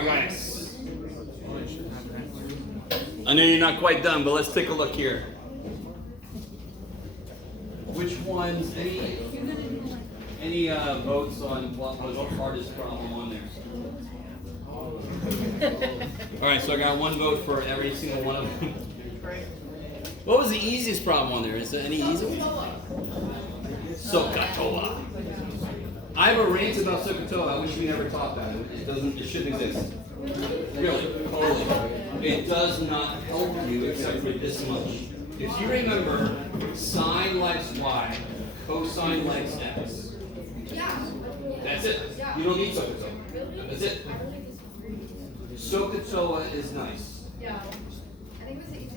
guys. I know you're not quite done, but let's take a look here. Which ones? Any votes on what was the hardest problem on there? All right, so I got one vote for every single one of them. What was the easiest problem on there? Is there any easy one? SOHCAHTOA. I have a rant about SOHCAHTOA. I wish we never taught that. It shouldn't exist. Really, totally. It does not help you except for this much. If you remember, sine likes y, cosine likes x. That's it. You don't need SOHCAHTOA. That's it. SOHCAHTOA is nice.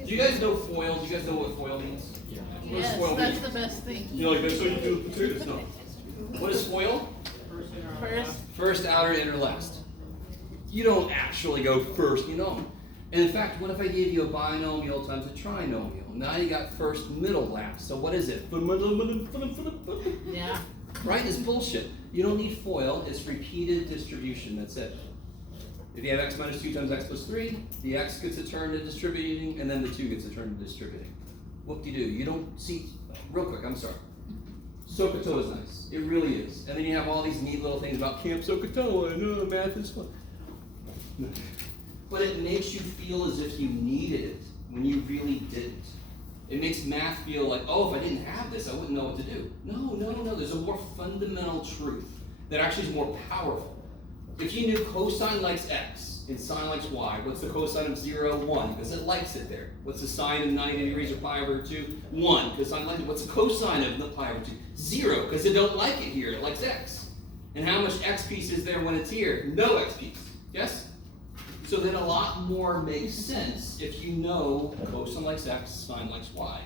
Do you guys know FOIL? Do you guys know what FOIL means? What does FOIL That's mean? the best thing. You're like, that's how you do potatoes. No. What is FOIL? First, outer, inner, last. You don't actually go first, you know. And in fact, what if I gave you a binomial times a trinomial? Now you got first, middle, last. So what is it? Yeah. Right? It's bullshit. You don't need FOIL. It's repeated distribution. That's it. If you have x minus 2 times x plus 3, the x gets a turn to distributing, and then the 2 gets a turn to distributing. Whoop-de-doo. You don't see, real quick, I'm sorry. SOHCAHTOA is nice. It really is. And then you have all these neat little things about Camp SOHCAHTOA, and math is fun. But it makes you feel as if you needed it when you really didn't. It makes math feel like, oh, if I didn't have this, I wouldn't know what to do. No. There's a more fundamental truth that actually is more powerful. If you knew cosine likes x and sine likes y, what's the cosine of 0? 1, because it likes it there. What's the sine of 90 degrees or pi over 2? 1, because sine likes it. What's the cosine of the pi over 2? 0, because it don't like it here. It likes x. And how much x piece is there when it's here? No x piece. Yes? So then a lot more makes sense if you know cosine likes x, sine likes y.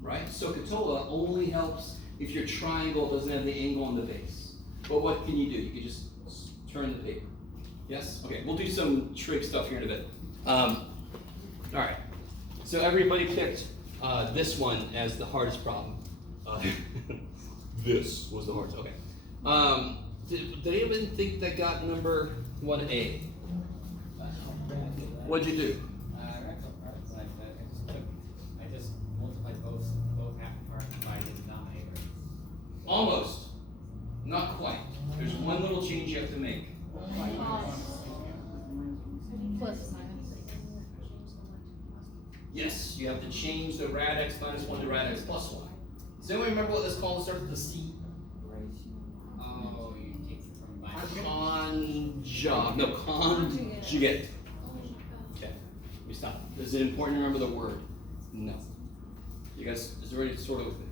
Right? SOHCAHTOA only helps if your triangle doesn't have the angle on the base. But what can you do? You can just turn the paper. Yes? Okay, we'll do some trig stuff here in a bit. All right. So everybody picked this one as the hardest problem. This was the hardest. Okay. Did anyone think that got number 1A? What'd you do? I just multiplied both half parts by the denominator. Almost. Not quite. There's one little change you have to make. Plus minus. Yes, you have to change the rad x minus 1 to rad x plus 1. Does anyone remember what this called? It starts with the C. Oh, you take it from Conjugate. Okay, let me stop. Is it important to remember the word? No. You guys, is everybody sort of with me?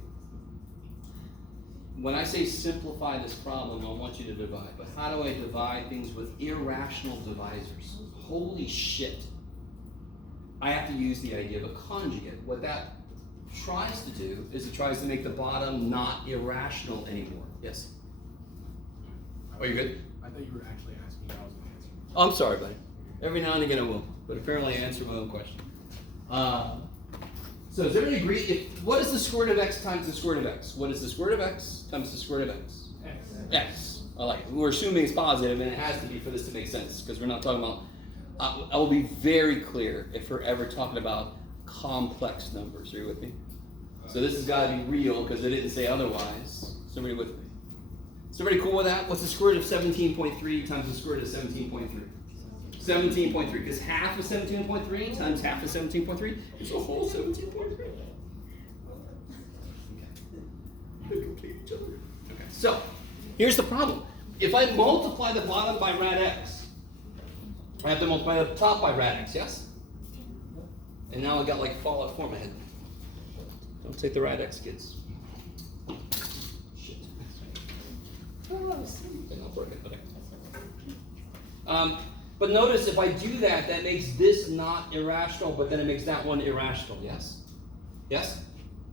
When I say simplify this problem, I want you to divide. But how do I divide things with irrational divisors? Holy shit. I have to use the idea of a conjugate. What that tries to do is it tries to make the bottom not irrational anymore. Yes? Oh, you good? I thought you were actually asking me. I was going to answer. Oh, I'm sorry, buddy. Every now and again I will. But apparently I answer my own question. So does everybody agree? What is the square root of x times the square root of x? What is the square root of x times the square root of x? X. I like it. We're assuming it's positive, and it has to be for this to make sense, because we're not talking about, I will be very clear if we're ever talking about complex numbers. Are you with me? So this has got to be real, because it didn't say otherwise. Somebody with me? Is everybody cool with that? What's the square root of 17.3 times the square root of 17.3? 17.3, because half of 17.3 times half of 17.3 is a whole 17.3. They complete each other. Okay, so here's the problem. If I multiply the bottom by rad x, I have to multiply the top by rad x, yes? And now I got like fallout for my head. Don't take the rad x, kids. Shit. Oh, I was sleeping. I'll work it. Okay. But notice if I do that, that makes this not irrational, but then it makes that one irrational. Yes? Yes?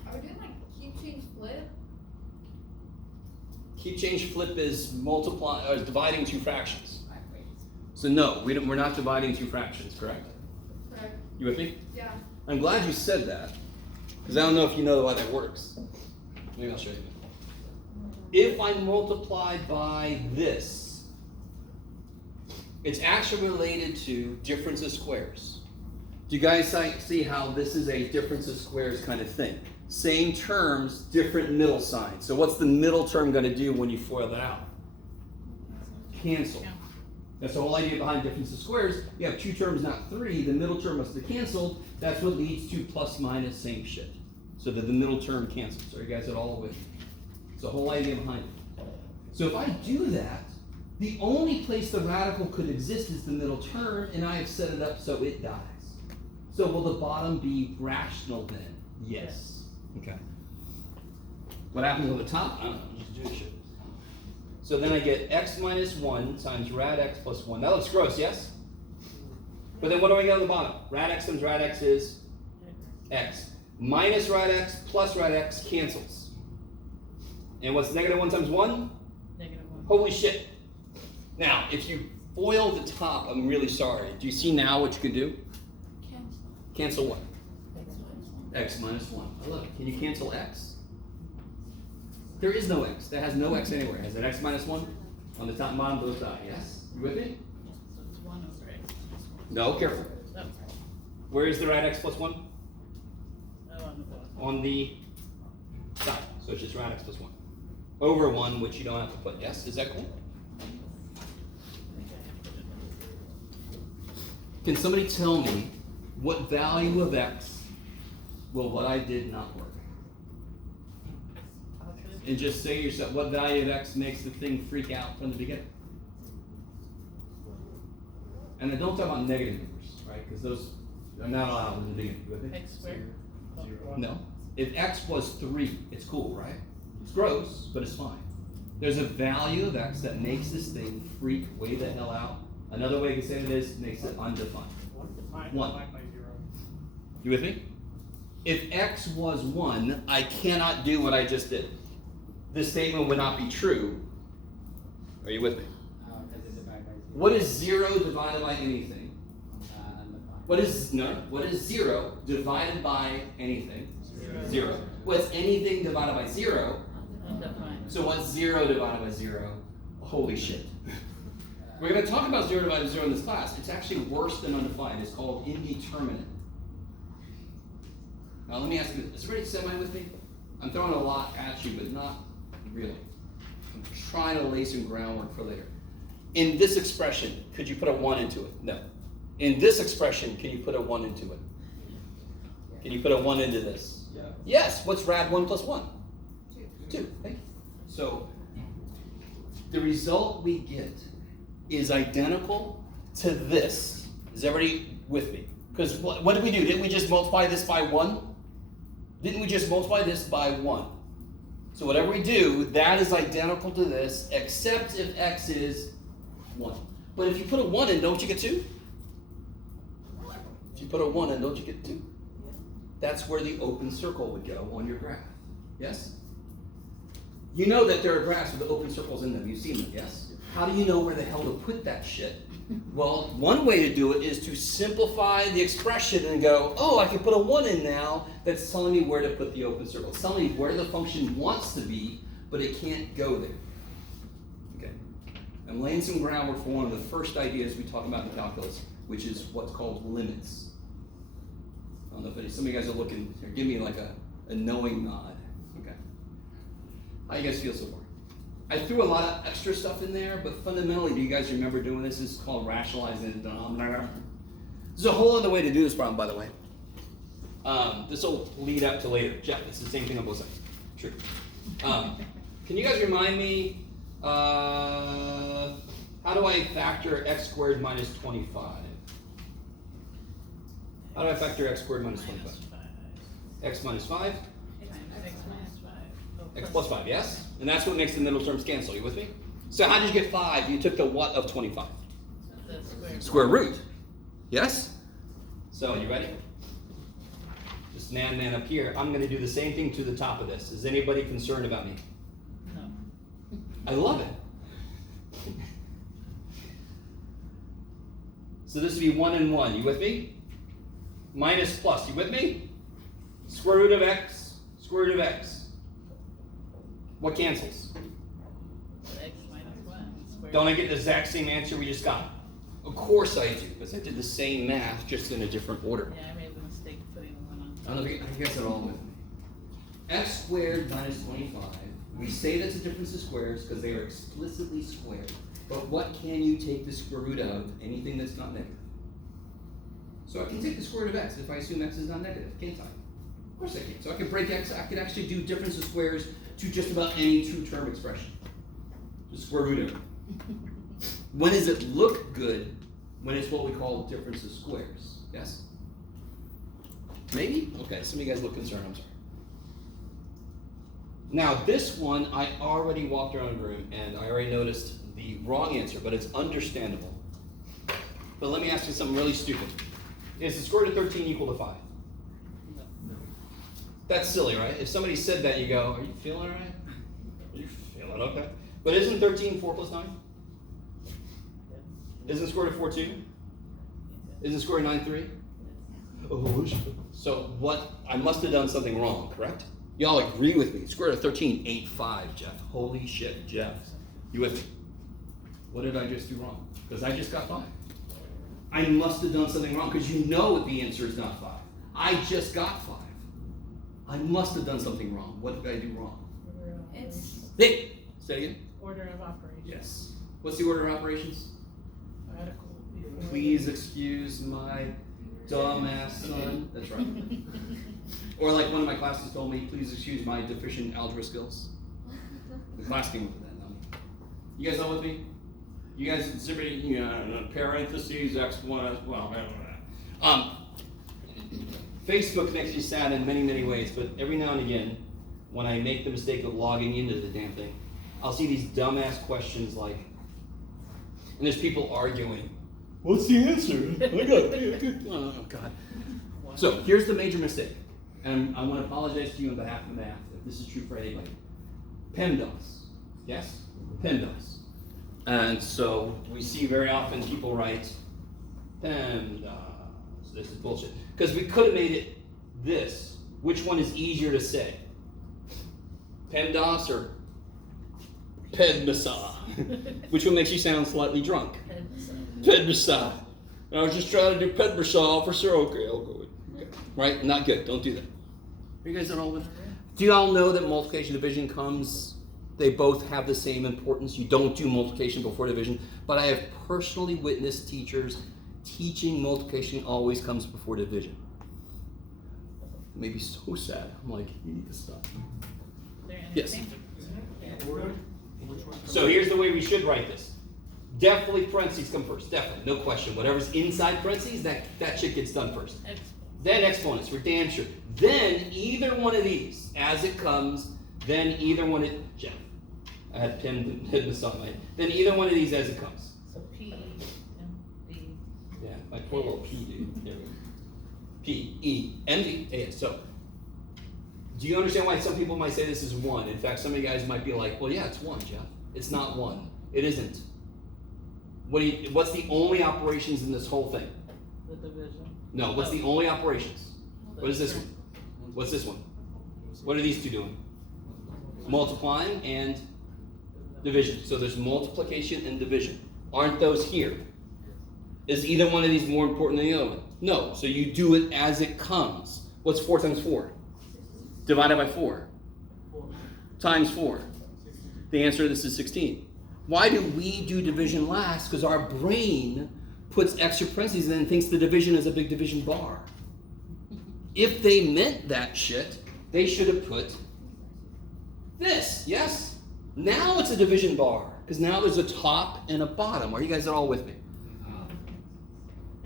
Are we doing like keep, change, flip? Keep, change, flip is dividing two fractions. So no, we're not dividing two fractions, correct? Correct. You with me? Yeah. I'm glad you said that, because I don't know if you know why that works. Maybe I'll show you. If I multiply by this, It's actually related to difference of squares. Do you guys see how this is a difference of squares kind of thing? Same terms, different middle signs. So what's the middle term going to do when you FOIL that out? Cancel. That's the whole idea behind difference of squares. You have two terms, not three. The middle term must be canceled. That's what leads to plus minus same shit. So that the middle term cancels. Are you guys at all with me? It's the whole idea behind it. So if I do that, the only place the radical could exist is the middle term, and I have set it up so it dies. So will the bottom be rational then? Yes. Okay. What happens on the top? I don't know. Just do shit. So then I get x minus 1 times rad x plus 1. That looks gross, yes? But then what do I get on the bottom? Rad x times rad x is x. Minus rad x plus rad x cancels. And what's negative 1 times 1? Negative 1. Holy shit. Now, if you FOIL the top, I'm really sorry. Do you see now what you can do? Cancel what? X minus 1. I love it. Can you cancel x? There is no x. That has no x anywhere. Has an x minus 1? On the top and bottom, both die. Yes? You with me? So it's 1 over x. No, careful. Oh, Where is the rad x plus 1? oh, on the bottom. On the side. So it's just rad x plus 1. Over 1, which you don't have to put. Yes? Is that cool? I think I have to put it Can somebody tell me what value of x will what I did not work? And just say to yourself, what value of x makes the thing freak out from the beginning? And then don't talk about negative numbers, right? Because those are not allowed in the beginning. You with me? X squared? No. If x was 3, it's cool, right? It's gross, but it's fine. There's a value of x that makes this thing freak way the hell out. Another way you can say it is, makes it undefined. 1. You with me? If x was 1, I cannot do what I just did. This statement would not be true. Are you with me? Because it's divided by 0. What is 0 divided by anything? Undefined. What is 0 divided by anything? 0. What's anything divided by 0? Undefined. So what's 0 divided by 0? Holy shit. We're going to talk about 0 divided by 0 in this class. It's actually worse than undefined. It's called indeterminate. Now let me ask you, is everybody semi with me? I'm throwing a lot at you, but not really. I'm trying to lay some groundwork for later. In this expression, could you put a 1 into it? No. In this expression, can you put a 1 into it? Can you put a 1 into this? Yeah. Yes. What's rad 1 plus 1? 2. Thank you. So the result we get is identical to this. Is everybody with me? Because what did we do? Didn't we just multiply this by 1? Didn't we just multiply this by 1? So whatever we do, that is identical to this, except if x is 1. But if you put a 1 in, don't you get 2? If you put a 1 in, don't you get 2? That's where the open circle would go on your graph. Yes? You know that there are graphs with open circles in them. You've seen them, yes? How do you know where the hell to put that shit? Well, one way to do it is to simplify the expression and go, oh, I can put a 1 in now that's telling me where to put the open circle. It's telling me where the function wants to be, but it can't go there. Okay. I'm laying some groundwork for one of the first ideas we talk about in calculus, which is what's called limits. I don't know if some of you guys are looking, or give me like a knowing nod. Okay. How you guys feel so far? I threw a lot of extra stuff in there, but fundamentally, do you guys remember doing this? This is called rationalizing the denominator. There's a whole other way to do this problem, by the way. This will lead up to later. Jeff, it's the same thing on both sides. True. Can you guys remind me, how do I factor x squared minus 25? How do I factor x squared minus 25? X minus 5? X minus 5. Oh, X plus 5, yes? And that's what makes the middle terms cancel. You with me? So how did you get 5? You took the what of 25? The Square root. Yes? So, you ready? This man up here, I'm going to do the same thing to the top of this. Is anybody concerned about me? No. I love it. So this would be 1 and 1. You with me? Minus plus. You with me? Square root of x, square root of x. What cancels? X minus 1. Square Don't I get the exact same answer we just got? Of course I do, because I did the same math, just in a different order. Yeah, I made the mistake of putting the one on I top. don't know if you guys are all with me. X squared minus 25. We say that's a difference of squares because they are explicitly squared. But what can you take the square root of? Anything that's not negative. So I can take the square root of x if I assume x is not negative, can't I? Of course I can. So I can break x, I could actually do difference of squares to just about any two-term expression. Just square root of it. When does it look good? When it's what we call difference of squares. Yes? Maybe? Okay, some of you guys look concerned, I'm sorry. Now this one, I already walked around the room and I already noticed the wrong answer, but it's understandable. But let me ask you something really stupid. Is the square root of 13 equal to 5? That's silly, right? If somebody said that, you go, are you feeling all right? Are you feeling okay? But isn't 13 4 plus 9? Isn't the square root of 4 2? Isn't the square root of 9 3? Oh, so what? I must have done something wrong, correct? Y'all agree with me. Square root of 13 ain't 5, Jeff. Holy shit, Jeff. You with me? What did I just do wrong? Because I just got 5. I must have done something wrong because you know the answer is not 5. I just got 5. I must have done something wrong. What did I do wrong? It's Hey, say it again. Order of operations. Yes. What's the order of operations? Article before. Please excuse my dumbass son. That's right. Or like one of my classes told me, please excuse my deficient algebra skills. The class came up with that, not me. You guys all with me? You guys exhibiting, parentheses, x1 as well. Facebook makes me sad in many, many ways, but every now and again, when I make the mistake of logging into the damn thing, I'll see these dumbass questions like, and there's people arguing, what's the answer? Oh, God. So here's the major mistake, and I want to apologize to you on behalf of math, if this is true for anybody. PEMDAS, yes? PEMDAS. And so we see very often people write PEMDAS. This is bullshit. Because we could have made it this. Which one is easier to say? PEMDAS or PEDMASA? Which one makes you sound slightly drunk? PEDMASA. I was just trying to do PEDMASA, officer. Okay, I'll go with it. Okay. Right? Not good. Don't do that. Are you guys all with? Do you all know that multiplication and division comes? They both have the same importance. You don't do multiplication before division. But I have personally witnessed teachers teaching multiplication always comes before division. It made me so sad. I'm like, you need to stop. Yes. So here's the way we should write this. Definitely parentheses come first. Definitely, no question. Whatever's inside parentheses, that shit gets done first. Then exponents, for damn sure. Then either one of these, as it comes, then either one of, Jeff, I had pinned this on my, then either one of these as it comes. So P, M, D. Yeah, my poor little P, dude. There we go. P, E, M, D, A, S. So, do you understand why some people might say this is 1? In fact, some of you guys might be like, well, yeah, it's 1, Jeff. It's not 1. It isn't. What's the only operations in this whole thing? The division. No, what's the only operations? What is this one? What's this one? What are these two doing? Multiplying and division. So there's multiplication and division. Aren't those here? Is either one of these more important than the other one? No. So you do it as it comes. What's 4 times 4? Divided by 4. Times 4. The answer to this is 16. Why do we do division last? Because our brain puts extra parentheses and then thinks the division is a big division bar. If they meant that shit, they should have put this, yes? Now it's a division bar, because now there's a top and a bottom. Are you guys all with me?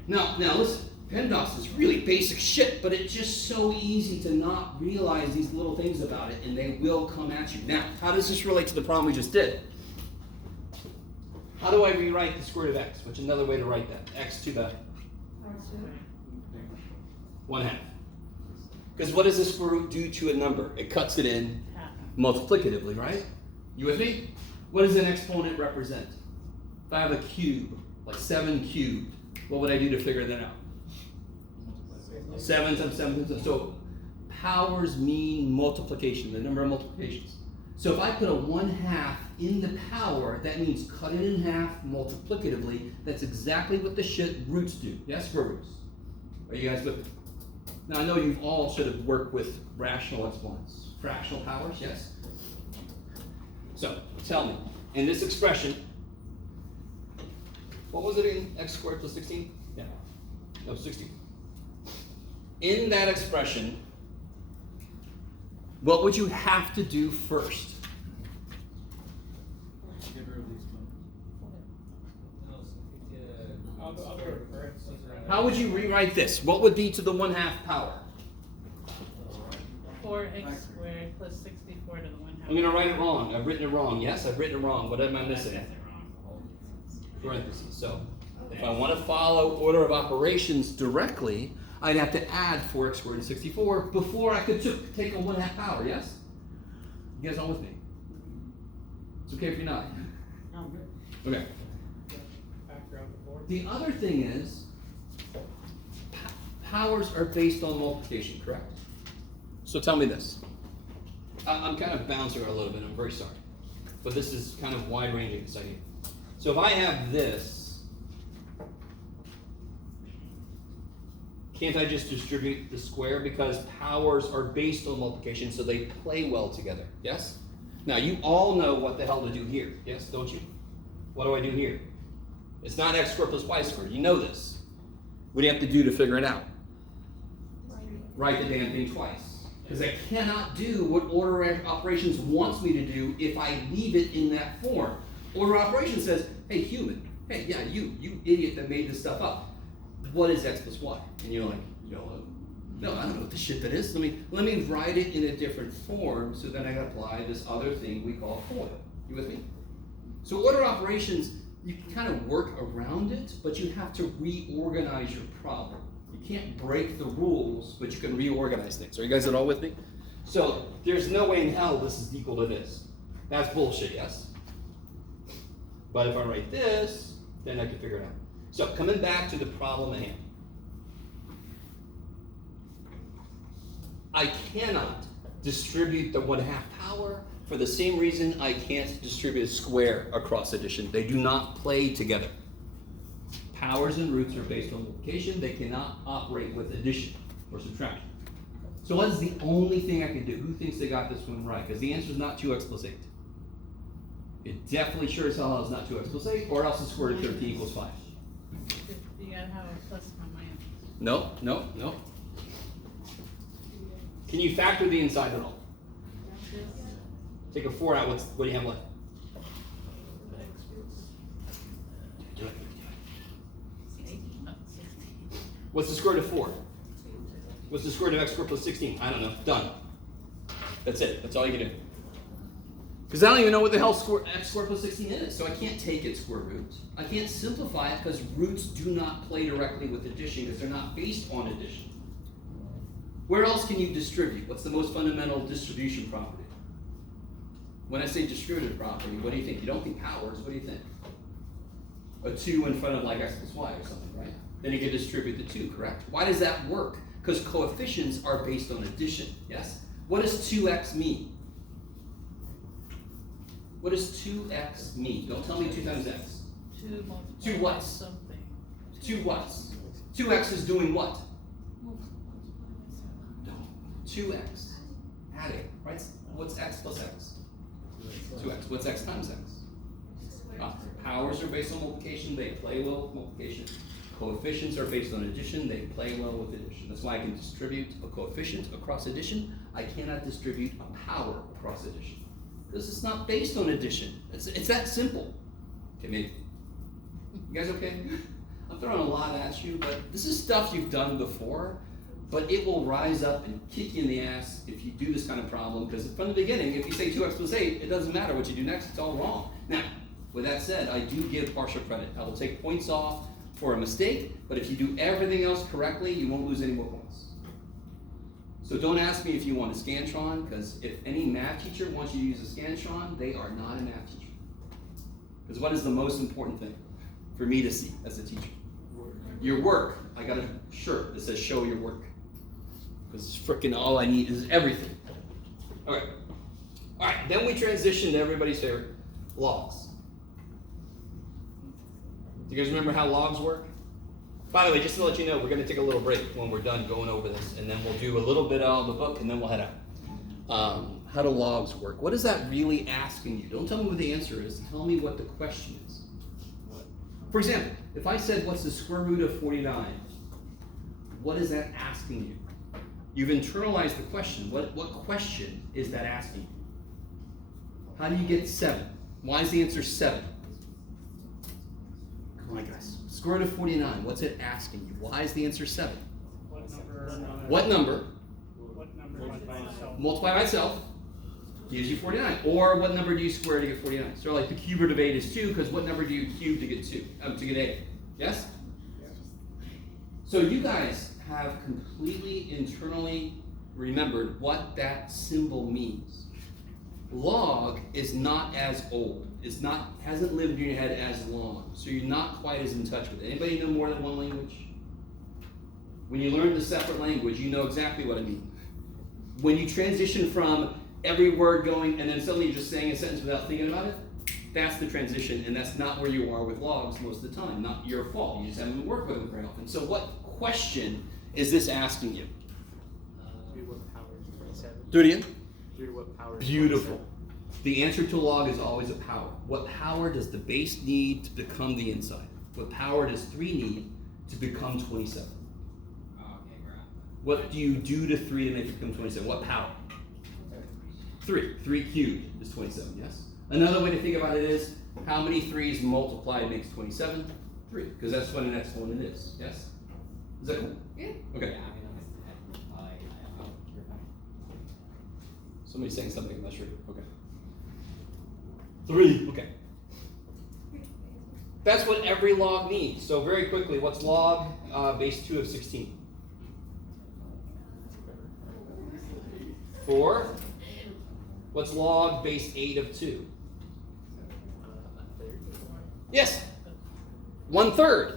Now listen, PEMDAS is really basic shit, but it's just so easy to not realize these little things about it, and they will come at you. Now, how does this relate to the problem we just did? How do I rewrite the square root of x? Which is another way to write that? X to the 1/2. Because what does the square root do to a number? It cuts it in multiplicatively, right? You with me? What does an exponent represent? If I have a cube, like 7 cubed, what would I do to figure that out? 7 times 7 times 7. So powers mean multiplication, the number of multiplications. So if I put a 1/2 in the power, that means cut it in half multiplicatively. That's exactly what the shit roots do. Yes, square roots. Are you guys with me? Now I know you all should have worked with rational exponents. Fractional powers, yes? So, tell me, in this expression, what was it in x squared plus 16? Yeah. No, 16. In that expression, what would you have to do first? Get rid of these ones. No, so, I'll go to parentheses around. How would you rewrite this? What would be to the 1/2 power? 4x squared plus 64 to the 1/2. I'm gonna write it wrong. I've written it wrong. Yes, I've written it wrong. What am I I missing? got it wrong. Parentheses. So, if I want to follow order of operations directly, I'd have to add 4x squared and 64 before I could take a 1/2 power, yes? You guys all with me? It's okay if you're not. I'm good. Okay. Factor out the 4. The other thing is, powers are based on multiplication, correct? So tell me this. I'm kind of bouncing a little bit, I'm very sorry. But this is kind of wide-ranging, this idea. So if I have this, can't I just distribute the square? Because powers are based on multiplication, so they play well together, yes? Now, you all know what the hell to do here, yes, don't you? What do I do here? It's not x squared plus y squared, you know this. What do you have to do to figure it out? Write the damn thing twice. Because I cannot do what order of operations wants me to do if I leave it in that form. Order of operations says, hey human, hey, yeah, you idiot that made this stuff up. What is x plus y? And you're like, no, I don't know what the shit that is. Let me write it in a different form so that I can apply this other thing we call FOIL. You with me? So order of operations, you can kind of work around it, but you have to reorganize your problem. You can't break the rules, but you can reorganize things. Are you guys at all with me? So there's no way in hell this is equal to this. That's bullshit, yes? But if I write this, then I can figure it out. So coming back to the problem at hand. I cannot distribute the 1/2 power for the same reason I can't distribute a square across addition. They do not play together. Powers and roots are based on multiplication. They cannot operate with addition or subtraction. So what is the only thing I can do? Who thinks they got this one right? Because the answer is not 2x plus 8. It definitely sure as hell is not 2x plus 8, or else the square root of 13 equals 5. You gotta have a plus and a minus. No. Can you factor the inside at all? Take a 4 out, what do you have left? Do it. 16. What's the square root of 4? What's the square root of x squared plus 16? I don't know. Done. That's it. That's all you can do. Because I don't even know what the hell x squared plus 16 is, so I can't take its square root. I can't simplify it because roots do not play directly with addition because they're not based on addition. Where else can you distribute? What's the most fundamental distribution property? When I say distributive property, what do you think? You don't think powers, what do you think? A 2 in front of like x plus y or something, right? Then you can distribute the 2, correct? Why does that work? Because coefficients are based on addition, yes? What does 2x mean? What does 2x mean? Don't tell me 2 times x. 2 multiplied 2 by what's? something. 2 what's? 2x is doing what? No. 2x. Adding, right? What's x plus x? 2x. What's x times x? Powers are based on multiplication. They play well with multiplication. Coefficients are based on addition. They play well with addition. That's why I can distribute a coefficient across addition. I cannot distribute a power across addition. Because it's not based on addition. It's that simple. Okay, maybe. You guys okay? I'm throwing a lot at you, but this is stuff you've done before, but it will rise up and kick you in the ass if you do this kind of problem, because from the beginning, if you say 2x plus 8, it doesn't matter what you do next, it's all wrong. Now, with that said, I do give partial credit. I will take points off for a mistake, but if you do everything else correctly, you won't lose any more points. So don't ask me if you want a Scantron, because if any math teacher wants you to use a Scantron, they are not a math teacher. Because what is the most important thing for me to see as a teacher? Your work. I got a shirt that says show your work. Because freaking all I need is everything. Okay. All right. then we transition to everybody's favorite, logs. Do you guys remember how logs work? By the way, just to let you know, we're going to take a little break when we're done going over this, and then we'll do a little bit of the book, and then we'll head out. How do logs work? What is that really asking you? Don't tell me what the answer is. Tell me what the question is. For example, if I said, what's the square root of 49? What is that asking you? You've internalized the question. What question is that asking you? How do you get 7? Why is the answer 7? Come on, guys. Square root of 49. What's it asking you? Why is the answer 7? What number? What number? What number by itself? Multiply by itself gives you 49. Or what number do you square to get 49? So like the cube root of 8 is 2, because what number do you cube to get 2? To get 8? Yes? So you guys have completely internally remembered what that symbol means. Log is not as old. Hasn't lived in your head as long. So you're not quite as in touch with it. Anybody know more than one language? When you learn the separate language, you know exactly what I mean. When you transition from every word going and then suddenly you're just saying a sentence without thinking about it, that's the transition, and that's not where you are with logs most of the time. Not your fault. You just haven't worked with them very often. So what question is this asking you? Due to what power is 27? Do it again. Due to what power is Beautiful. 27? The answer to log is always a power. What power does the base need to become the inside? What power does 3 need to become 27? Okay, right. What do you do to 3 to make it become 27? What power? 3. 3 cubed is 27, yes? Another way to think about it is, how many 3's multiplied makes 27? 3, because that's what an exponent is, yes? Is that cool? Yeah. Okay. Yeah, I mean, you're fine. Somebody's saying something, I'm not sure. Okay. 3. Okay. That's what every log needs. So very quickly, what's log base 2 of 16? 4. What's log base 8 of 2? Yes. 1/3.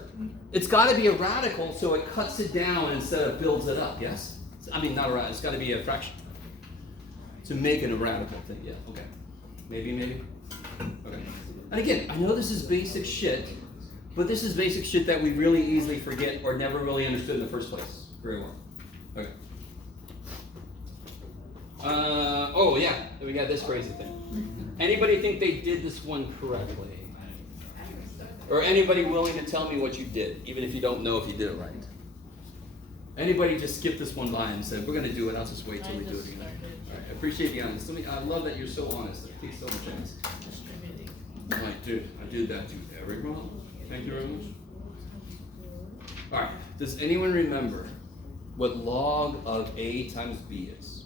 It's got to be a radical, so it cuts it down instead of builds it up. Yes. I mean, not a radical. It's got to be a fraction to make it a radical thing. Yeah. Okay. Maybe. Okay. And again, I know this is basic shit, but this is basic shit that we really easily forget or never really understood in the first place very well. Okay. Oh yeah, we got this crazy thing. Anybody think they did this one correctly? Or anybody willing to tell me what you did, even if you don't know if you did it right? Anybody just skip this one by and said, we're gonna do it, I'll just wait till we do it again. All right, I appreciate the honesty. I love that you're so honest. It takes so much honesty. I'm like, dude, I did that to everyone. Thank you very much. All right, does anyone remember what log of A times B is?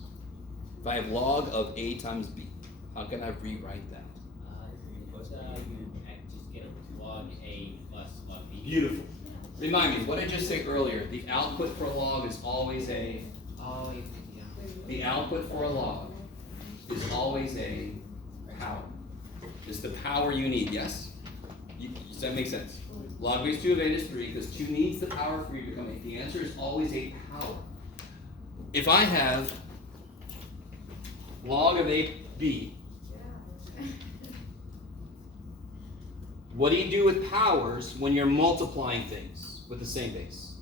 If I have log of A times B, how can I rewrite that? You just get log A plus log B. Beautiful. Remind me, what did I just say earlier? The output for a log is always a... Oh, yeah. The output for a log is always a power. It's the power you need, yes? Does that make sense? Log base 2 of 8 is 3 because 2 needs the power for you to become 8. The answer is always a power. If I have log of 8b, what do you do with powers when you're multiplying things with the same base?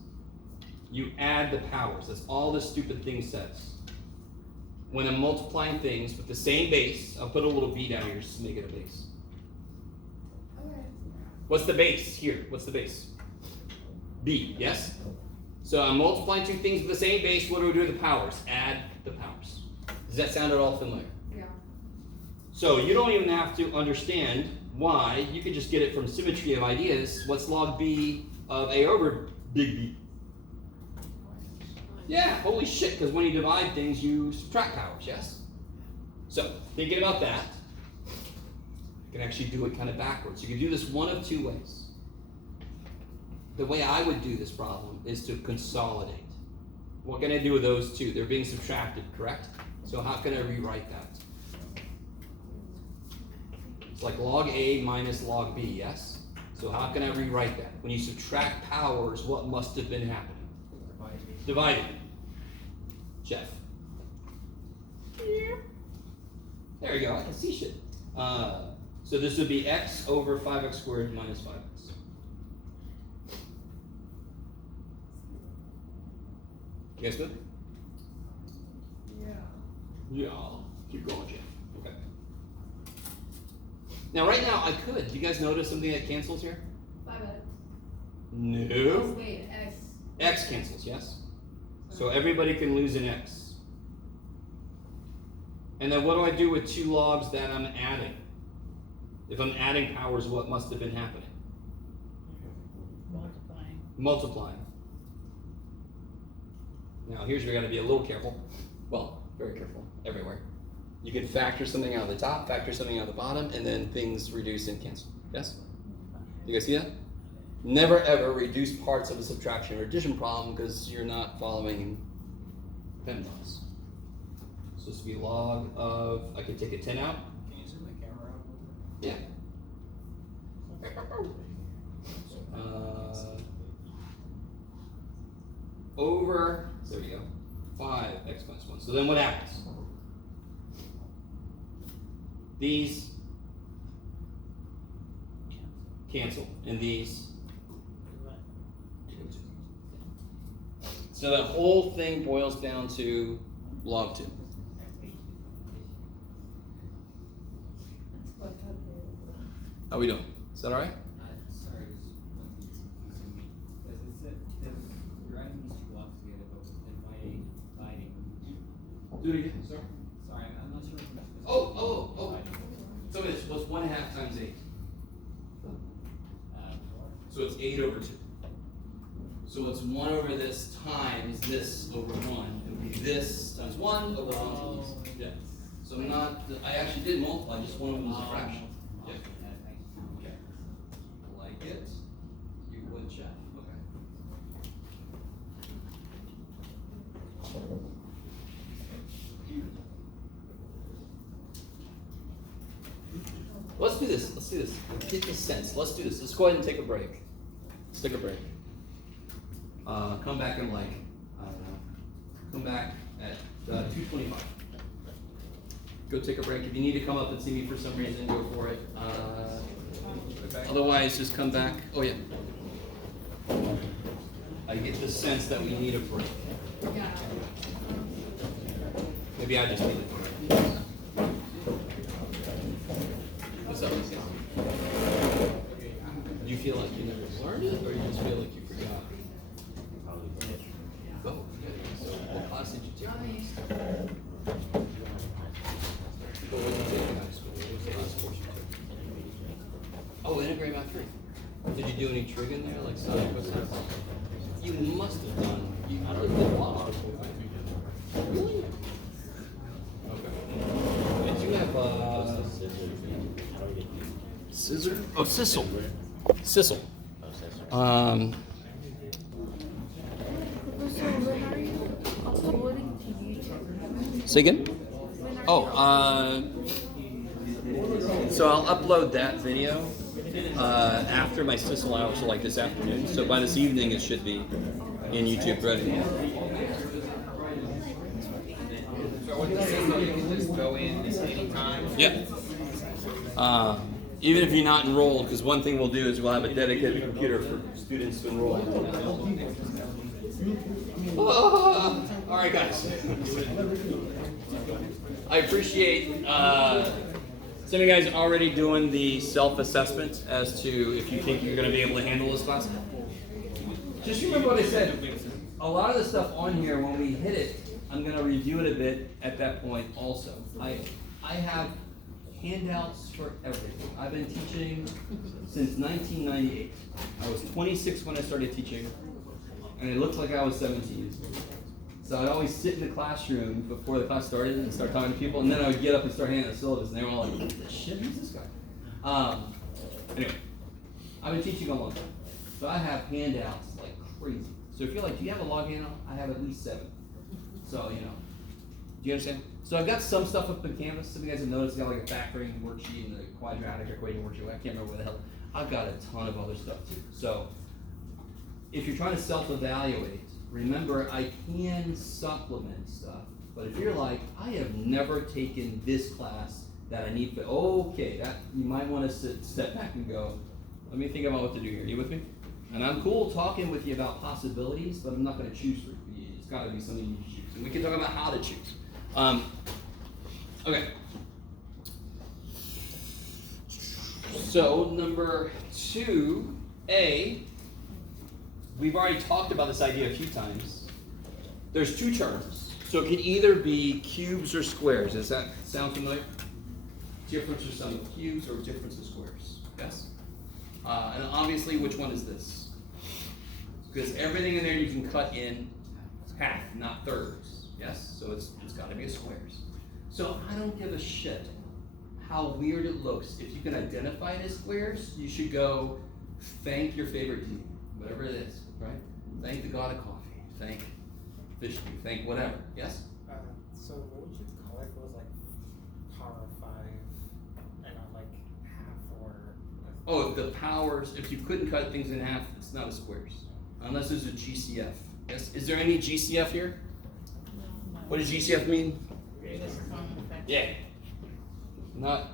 You add the powers. That's all this stupid thing says. When I'm multiplying things with the same base, I'll put a little b down here just to make it a base. Okay. What's the base here? What's the base? B, yes? So I'm multiplying 2 things with the same base. What do we do with the powers? Add the powers. Does that sound at all familiar? Yeah. So you don't even have to understand why. You can just get it from symmetry of ideas. What's log b of a over big B? Yeah, holy shit, because when you divide things, you subtract powers, yes? So, thinking about that, you can actually do it kind of backwards. You can do this one of 2 ways. The way I would do this problem is to consolidate. What can I do with those 2? They're being subtracted, correct? So how can I rewrite that? It's like log A minus log B, yes? So how can I rewrite that? When you subtract powers, what must have been happening? Divided. Jeff. There you go, I can see shit. So this would be x over 5x squared minus 5x. You guys good? Yeah. Keep going, Jim. Okay. Now, right now, I could. Do you guys notice something that cancels here? 5x. No. Wait, x. X cancels, yes? So everybody can lose an x. And then what do I do with two logs that I'm adding? If I'm adding powers, what must have been happening? Multiplying. Multiplying. Now here's where you gotta be a little careful. Well, very careful, everywhere. You can factor something out of the top, factor something out of the bottom, and then things reduce and cancel. Yes? You guys see that? Never ever reduce parts of a subtraction or addition problem because you're not following PEMDAS. So this would be log of, I could take a 10 out. Can you zoom the camera out a little bit? Yeah. Over, there you go, 5x minus 1. So then what happens? These cancel, and these. So the whole thing boils down to log 2. How we doing? Is that all right? Sorry, just one thing confusing me. Because it said, you're writing these two blocks together, but then dividing. Do it again, sir. Sorry, I'm not sure if I'm Oh. So it's what's 1/2 times 8. So it's 8 over 2. So it's 1 over this times this over 1. It would be this times 1 over 1 times. Yeah. So I'm not, I actually did multiply, just one of them was a fraction. Yeah. Okay. Like it. You would check. Okay. Let's do this. Let's do this. Get the sense. Let's do this. Let's go ahead and take a break. Let's take a break. Come back in like, I don't know. Come back at 2:25. Go take a break. If you need to come up and see me for some reason, go for it. Otherwise, just come back. Oh yeah. I get the sense that we need a break. Yeah. Maybe I just need it. What's up? Do you feel like you never learned it, or you just feel like you forgot? Oh, okay. So what class did you take? What did you take in high school? What was the last course you took? Oh, integrate math 3. Did you do any trig in there, like sine, cosine? You must have done. You did a lot. Really? Okay. Did you have scissor? Oh, Sissel. Sissel. So, when are you uploading to YouTube? Say again? When are Oh, so I'll upload that video after my Sissel hour, so like this afternoon. So by this evening, it should be in YouTube ready. So what this is, you can just go in anytime. Yeah. Even if you're not enrolled, because one thing we'll do is we'll have a dedicated computer for students to enroll. All right, guys. I appreciate some of you guys already doing the self-assessment as to if you think you're going to be able to handle this class. Just remember what I said. A lot of the stuff on here, when we hit it, I'm going to review it a bit at that point also. I have handouts for everything. I've been teaching since 1998. I was 26 when I started teaching, and it looked like I was 17. So I'd always sit in the classroom before the class started and start talking to people, and then I would get up and start handing out syllabus, and they were all like, what the shit, who's this guy? Anyway, I've been teaching a long time. So I have handouts like crazy. So if you're like, do you have a log handout? I have at least 7. So, you know, do you understand? So I've got some stuff up in Canvas. Some of you guys have noticed I got like a factoring worksheet and a quadratic equation worksheet. I can't remember what the hell. I've got a ton of other stuff too. So if you're trying to self-evaluate, remember I can supplement stuff. But if you're like, I have never taken this class that I need, okay, that, you might want to step back and go, let me think about what to do here. You with me? And I'm cool talking with you about possibilities, but I'm not going to choose for you. It's got to be something you choose. And we can talk about how to choose. Okay. So number 2A, we've already talked about this idea a few times. There's two terms. So it can either be cubes or squares. Does that sound familiar? Difference or sum of cubes or difference of squares. Yes? And obviously, which one is this? Because everything in there you can cut in half, not thirds. Yes? So it's got to be a squares. So I don't give a shit how weird it looks. If you can identify it as squares, you should go thank your favorite team, whatever it is, right? Thank the god of coffee. Thank Vishnu. Thank whatever. Yes? So what would you call it if it was like power of 5 and not like half or? Oh, the powers, if you couldn't cut things in half, it's not a squares. Unless there's a GCF. Yes? Is there any GCF here? What does GCF mean? Greatest common factor. Yeah. Not.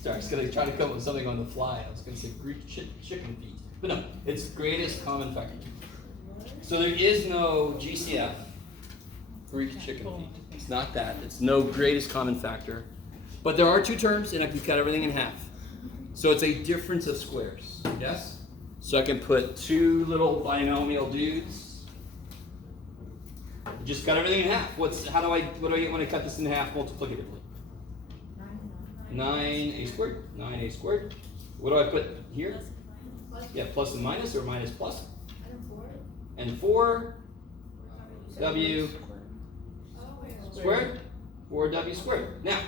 Sorry, I was gonna try to come up with something on the fly. I was gonna say Greek chicken feet. But no, it's greatest common factor. So there is no GCF, Greek chicken feet. It's not that. It's no greatest common factor. But there are two terms, and I can cut everything in half. So it's a difference of squares. Yes? So I can put two little binomial dudes. Just cut everything in half. What do I get when I cut this in half multiplicatively? 9a squared. 9a squared. What do I put here? Yeah, plus and minus or minus plus? And 4w squared. 4w squared. Now,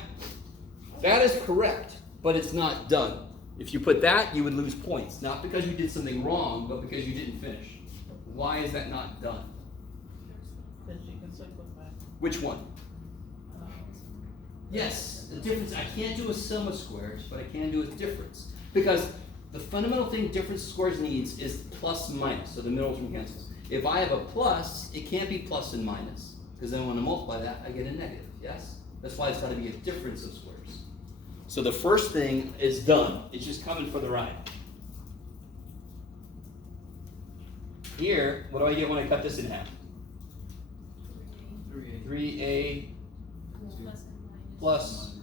that is correct, but it's not done. If you put that, you would lose points. Not because you did something wrong, but because you didn't finish. Why is that not done? Because you can simplify. Which one? Yes, the difference. I can't do a sum of squares, but I can do a difference. Because the fundamental thing difference of squares needs is plus and minus, so the middle term cancels. If I have a plus, it can't be plus and minus, because then when I multiply that, I get a negative, yes? That's why it's got to be a difference of squares. So the first thing is done. It's just coming for the ride. Here, what do I get when I cut this in half? 3a plus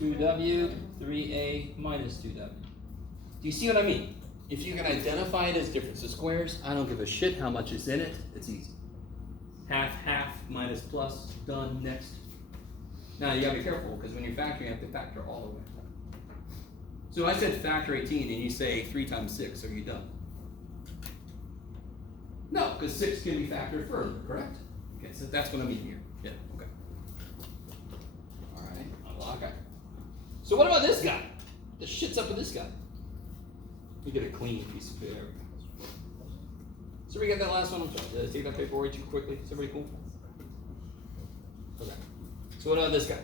2w, 3a minus 2w. Do you see what I mean? If you can identify it as difference of squares, I don't give a shit how much is in it. It's easy. Half, half, minus, plus, done, next. Now you gotta be careful, because when you're factoring, you have to factor all the way. So I said factor 18, and you say 3 times 6, are you done? No, because 6 can be factored further, correct? Okay, so that's what I mean here. Yeah, okay. All right, unlock it. So what about this guy? The shit's up with this guy. You get a clean piece of paper. So we got that last one. Did I take that paper way too quickly? Is everybody cool? Okay. So what about this guy?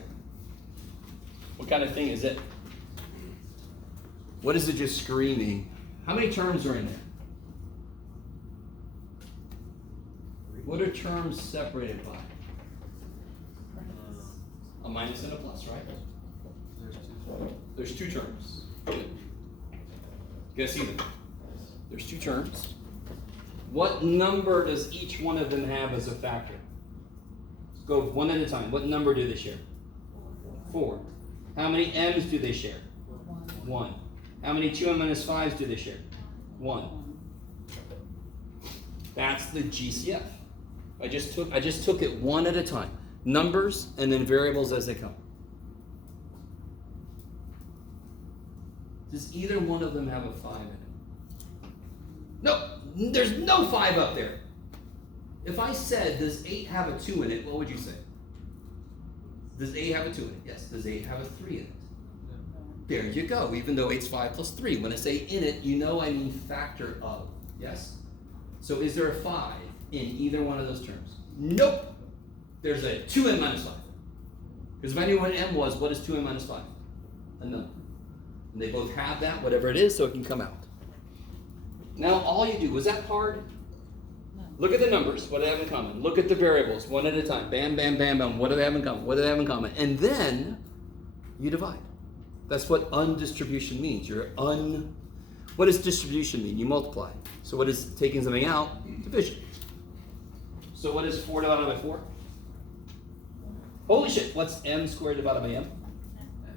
What kind of thing is it? What is it just screaming? How many terms are in there? What are terms separated by? A minus and a plus, right? There's two terms. Good. You guys see them? There's two terms. What number does each one of them have as a factor? Let's go one at a time. What number do they share? 4. How many m's do they share? 1. How many 2m minus 5s do they share? 1. That's the GCF. I just took it one at a time. Numbers and then variables as they come. Does either one of them have a 5 in it? No, there's no 5 up there. If I said, does 8 have a 2 in it, what would you say? Does 8 have a 2 in it? Yes. Does 8 have a 3 in it? There you go, even though 8's 5 plus 3. When I say in it, you know I mean factor of. Yes? So is there a 5 in either one of those terms? Nope. There's a 2n minus 5. Because if I knew what m was, what is 2n minus 5? A number. And they both have that, whatever it is, so it can come out. Now all you do, was that hard? No. Look at the numbers, what do they have in common? Look at the variables, one at a time. Bam, bam, bam, bam. What do they have in common? What do they have in common? And then you divide. That's what undistribution means. What does distribution mean? You multiply. So what is taking something out? Division. So what is 4 divided by 4? Holy shit, what's m squared divided by m?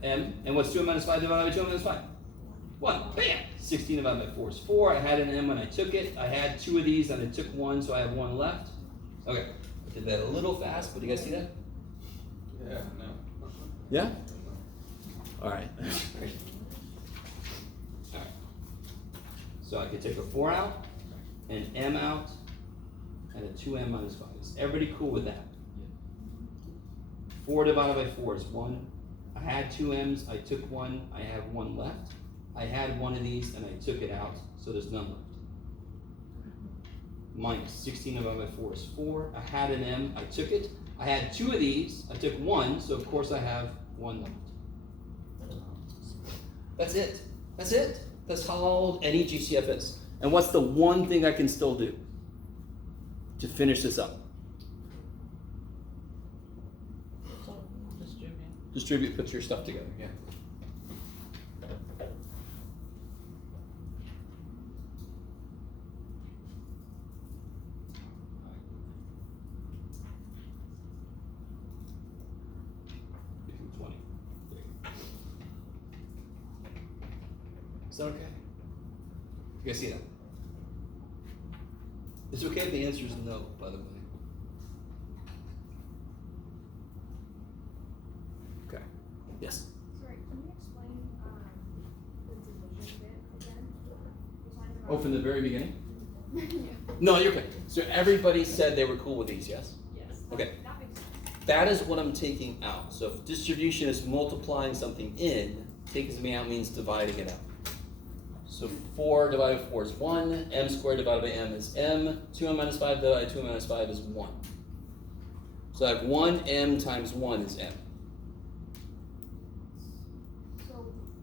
M. And what's 2m minus 5 divided by 2m minus 5? 1. Bam! 16 divided by 4 is 4. I had an m when I took it. I had 2 of these and I took 1, so I have 1 left. Okay. I did that a little fast, but do you guys see that? Yeah, no. Yeah? Alright. Alright. So I could take a 4 out, an m out, and a 2m minus 5. Is everybody cool with that? 4 divided by 4 is 1. I had 2 m's, I took 1, I have 1 left. I had 1 of these and I took it out, so there's none left. Minus 16 divided by 4 is 4. I had an m, I took it. I had 2 of these, I took 1, so of course I have 1 left. That's it. That's it. That's how old any GCF is. And what's the one thing I can still do to finish this up? So, distribute. Distribute, put your stuff together, yeah. Between 20. Is that okay? You guys see that? It's okay if the answer is no, by the way. Okay. Yes? Sorry, can you explain the division bit again? You're talking Oh, about- from the very beginning? Yeah. No, you're okay. So everybody said they were cool with these, yes? Yes. Okay. That makes sense. That is what I'm taking out. So if distribution is multiplying something in, taking something out means dividing it out. So 4 divided by 4 is 1, m squared divided by m is m, 2m minus 5 divided by 2m minus 5 is 1. So I have 1m times 1 is m. So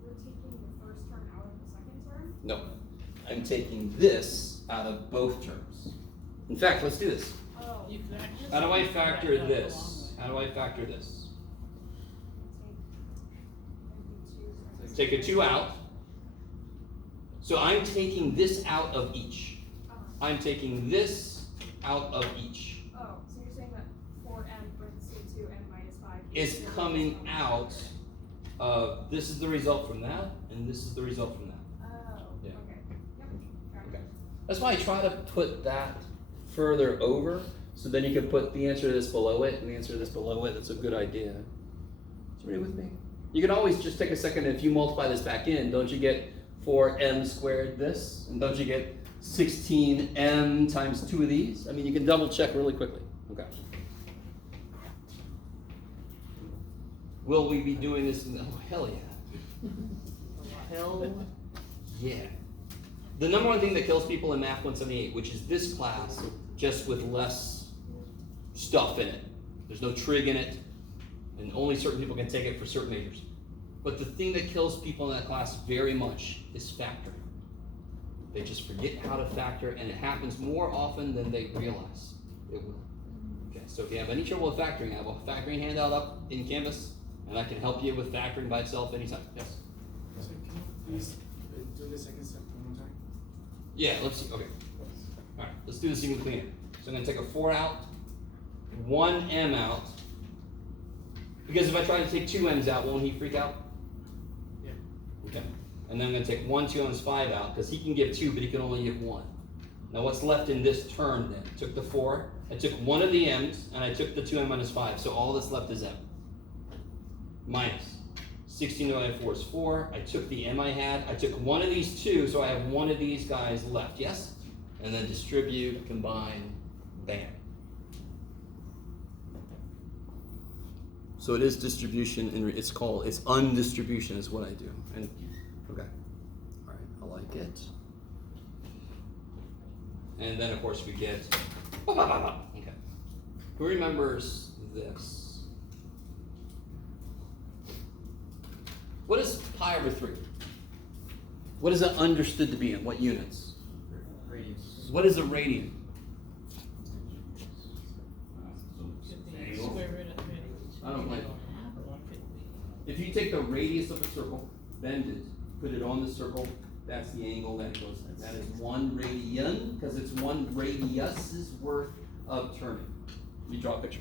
we're taking the first term out of the second term? No, I'm taking this out of both terms. In fact, let's do this. Oh. You could actually. How do I factor write that this? along How do I factor this? Take Take a 2 out. So I'm taking this out of each. I'm taking this out of each. Oh, so you're saying that 4m parentheses 2m minus 5 Is coming out of, this is the result from that, and this is the result from that. Oh, Yeah. okay. Yep, got it. Okay. That's why I try to put that further over, so then you can put the answer to this below it, and the answer to this below it. That's a good idea. Is everybody with me? You can always just take a second, and if you multiply this back in, don't you get 4m squared this? And don't you get 16m times 2 of these? I mean, you can double check really quickly. Okay. Will we be doing this in the, oh, hell yeah. Hell yeah. The number one thing that kills people in Math 178, which is this class, just with less stuff in it. There's no trig in it, and only certain people can take it for certain majors. But the thing that kills people in that class very much is factoring. They just forget how to factor, and it happens more often than they realize it will. Okay, so if you have any trouble with factoring, I have a factoring handout up in Canvas, and I can help you with factoring by itself anytime. Yes? So can you please do the second step one more time? Yeah, let's see. Okay. All right, let's do this even cleaner. So I'm going to take a 4 out, 1 m out, because if I try to take 2 m's out, won't he freak out? Yeah. Okay. And then I'm going to take 1, 2 m's 5 out, because he can give 2, but he can only give 1. Now what's left in this term then? I took the 4, I took 1 of the m's, and I took the 2m minus 5, so all that's left is m. Minus 16 divided by 4 is 4. I took the m I had, I took 1 of these 2, so I have 1 of these guys left, yes? And then distribute, combine, bam. So it is distribution, and it's undistribution is what I do. And okay, all right, I like it. And then of course we get, okay. Who remembers this? What is pi over 3? What is it understood to be in? What units? Radius. What is a radian? Could be square root of 3. I don't like it. If you take the radius of a circle, bend it, put it on the circle, that's the angle that it goes at. That is 1 radian, because it's 1 radius's worth of turning. Let me draw a picture.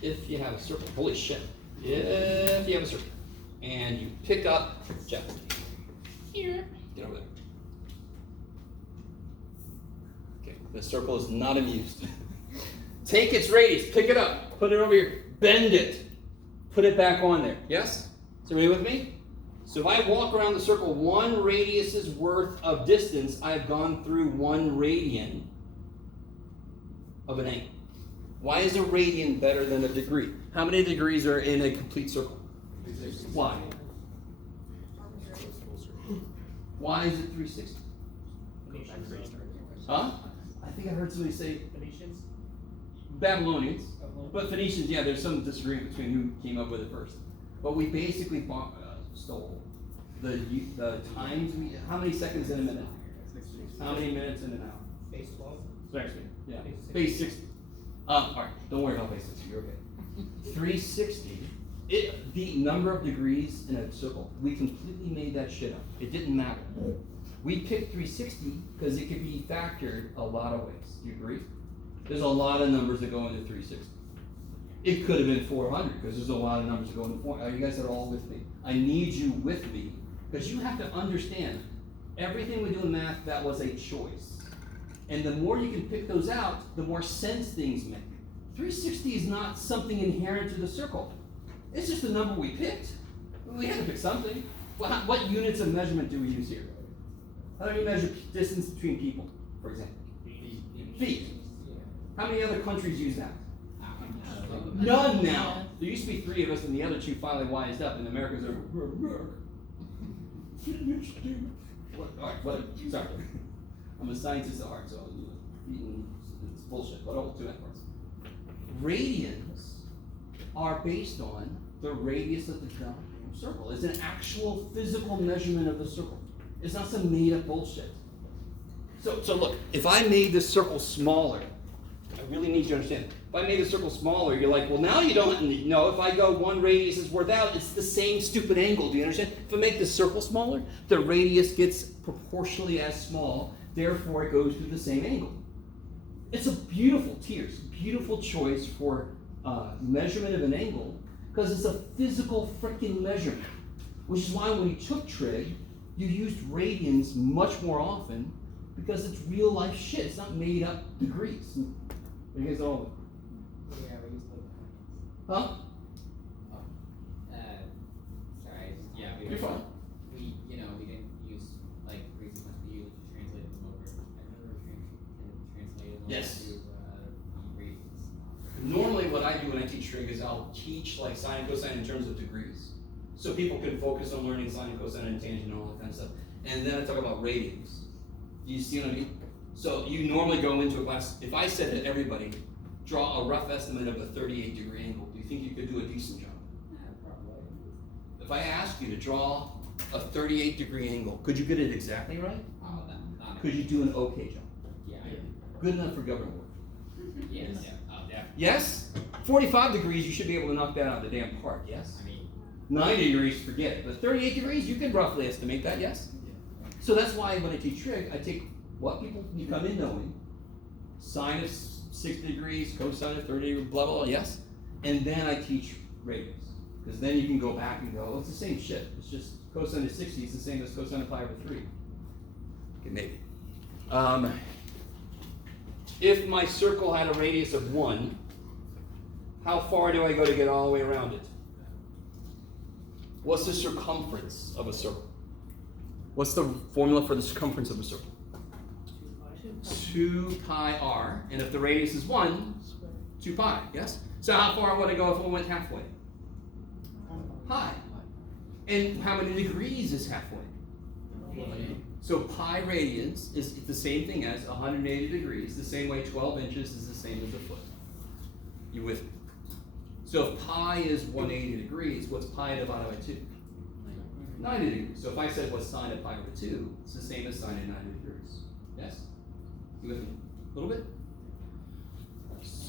If you have a circle, holy shit. If you have a circle, and you pick up, Jeff, here, get over there. Okay, the circle is not amused. Take its radius, pick it up, put it over here, bend it, put it back on there. Yes? So are you with me? So if I walk around the circle 1 radius's worth of distance, I've gone through 1 radian of an angle. Why is a radian better than a degree? How many degrees are in a complete circle? Why? Why is it 360? Huh? I think I heard somebody say Phoenicians? Babylonians. But Phoenicians, yeah, there's some disagreement between who came up with it first. But we basically stole the times we. How many seconds in a minute? How many minutes in an hour? Base 12. Base 60. Yeah. Base 60. All right. Don't worry about base 60. You're okay. 360. The number of degrees in a circle. We completely made that shit up. It didn't matter. We picked 360 because it could be factored a lot of ways. Do you agree? There's a lot of numbers that go into 360. It could have been 400 because there's a lot of numbers that go into 400. Are you guys are all with me? I need you with me because you have to understand everything we do in math, that was a choice. And the more you can pick those out, the more sense things make. 360 is not something inherent to the circle. It's just the number we picked. We had to pick something. Well, what units of measurement do we use here? How do we measure distance between people, for example? Feet. How many other countries use that? None now. There used to be 3 of us, and the other 2 finally wised up, and Americans are. All right, what? Sorry. I'm a scientist at heart, so it's bullshit. But I'll do that first. Radians are based on the radius of the circle. It's an actual physical measurement of the circle. It's not some made-up bullshit. So look, if I made this circle smaller, I really need you to understand. If I made the circle smaller, you're like, well, now you don't know. If I go 1 radius is worth out, it's the same stupid angle. Do you understand? If I make the circle smaller, the radius gets proportionally as small. Therefore, it goes through the same angle. It's a beautiful beautiful choice for measurement of an angle because it's a physical freaking measurement. Which is why when you took trig, you used radians much more often because it's real life shit. It's not made up degrees. You guys all. Yeah, we use little Huh? sorry, yeah, we You're fine. we didn't use like crazy much, we usually just translated them over. I remember translated them Yes. over to radians. Normally what I do when I teach trig is I'll teach like sine and cosine in terms of degrees. So people can focus on learning sine and cosine and tangent and all that kind of stuff. And then I talk about radians. Do you see what I mean? So you normally go into a class, if I said to everybody, draw a rough estimate of a 38-degree angle, do you think you could do a decent job? Yeah, probably. If I asked you to draw a 38-degree angle, could you get it exactly right? Oh, not Could you do an okay job? Yeah, Good enough for government work? yes, yeah, yeah. Yes? 45 degrees, you should be able to knock that out of the damn park, yes? I mean, 90 degrees, forget it. But 38 degrees, you can roughly estimate that, yes? So that's why when I teach trig, I take what people you come in knowing, sine of 60 degrees, cosine of 30 degrees, blah, blah, blah, yes? And then I teach radians. Because then you can go back and go, oh, it's the same shit. It's just cosine of 60 is the same as cosine of pi over 3. Okay, maybe. If my circle had a radius of 1, how far do I go to get all the way around it? What's the circumference of a circle? What's the formula for the circumference of a circle? 2 pi r, and if the radius is 1, 2 pi, yes? So how far would I go if I went halfway? Pi. And how many degrees is halfway? So pi radians is the same thing as 180 degrees, the same way 12 inches is the same as a foot. You with me? So if pi is 180 degrees, what's pi divided by 2? 90 degrees. So if I said what's sine of pi over 2, it's the same as sine of 90 degrees. Yes? You with me? A little bit?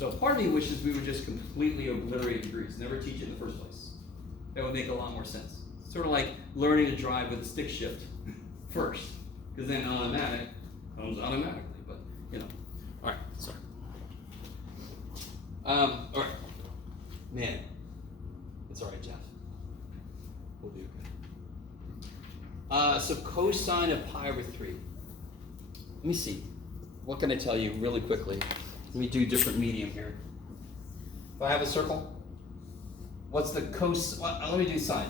So part of me wishes we would just completely obliterate degrees, never teach it in the first place. That would make a lot more sense. Sort of like learning to drive with a stick shift first, because then automatic comes automatically. But you know, all right, sorry. All right, man, it's all right, Jeff. We'll do okay. So cosine of pi over 3. Let me see. What can I tell you really quickly? Let me do different medium here. If I have a circle, what's the let me do sine.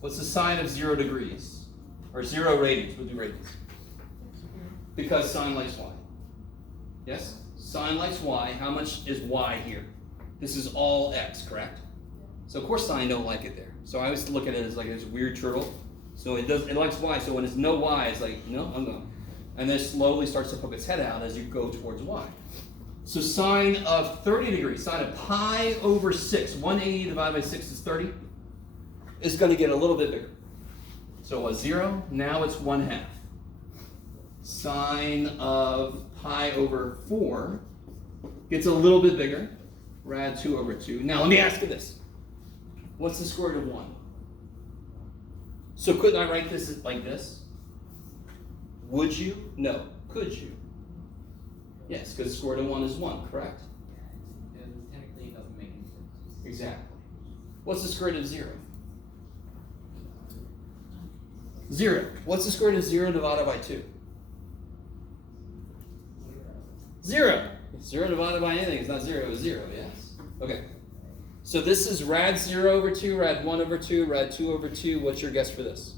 What's the sine of 0 degrees? Or 0 radians? We'll do radians. Because sine likes y. Yes? Sine likes y. How much is y here? This is all x, correct? So of course sine don't like it there. So I always look at it as like this weird turtle. So it likes y. So when it's no y, it's like, no, I'm going. And then it slowly starts to poke its head out as you go towards y. So sine of 30 degrees, sine of pi over 6, 180 divided by 6 is 30, is going to get a little bit bigger. So it was 0, now it's 1/2. Sine of pi over 4 gets a little bit bigger, rad 2 over 2. Now let me ask you this. What's the square root of 1? So couldn't I write this like this? Would you? No. Could you? Yes, because the square root of 1 is 1, correct? Yeah, technically it doesn't make any sense. Exactly. What's the square root of 0? 0. What's the square root of 0 divided by 2? 0. 0 divided by anything is not 0, it's 0, yes? Okay. So this is rad 0 over 2, rad 1 over 2, rad 2 over 2. What's your guess for this?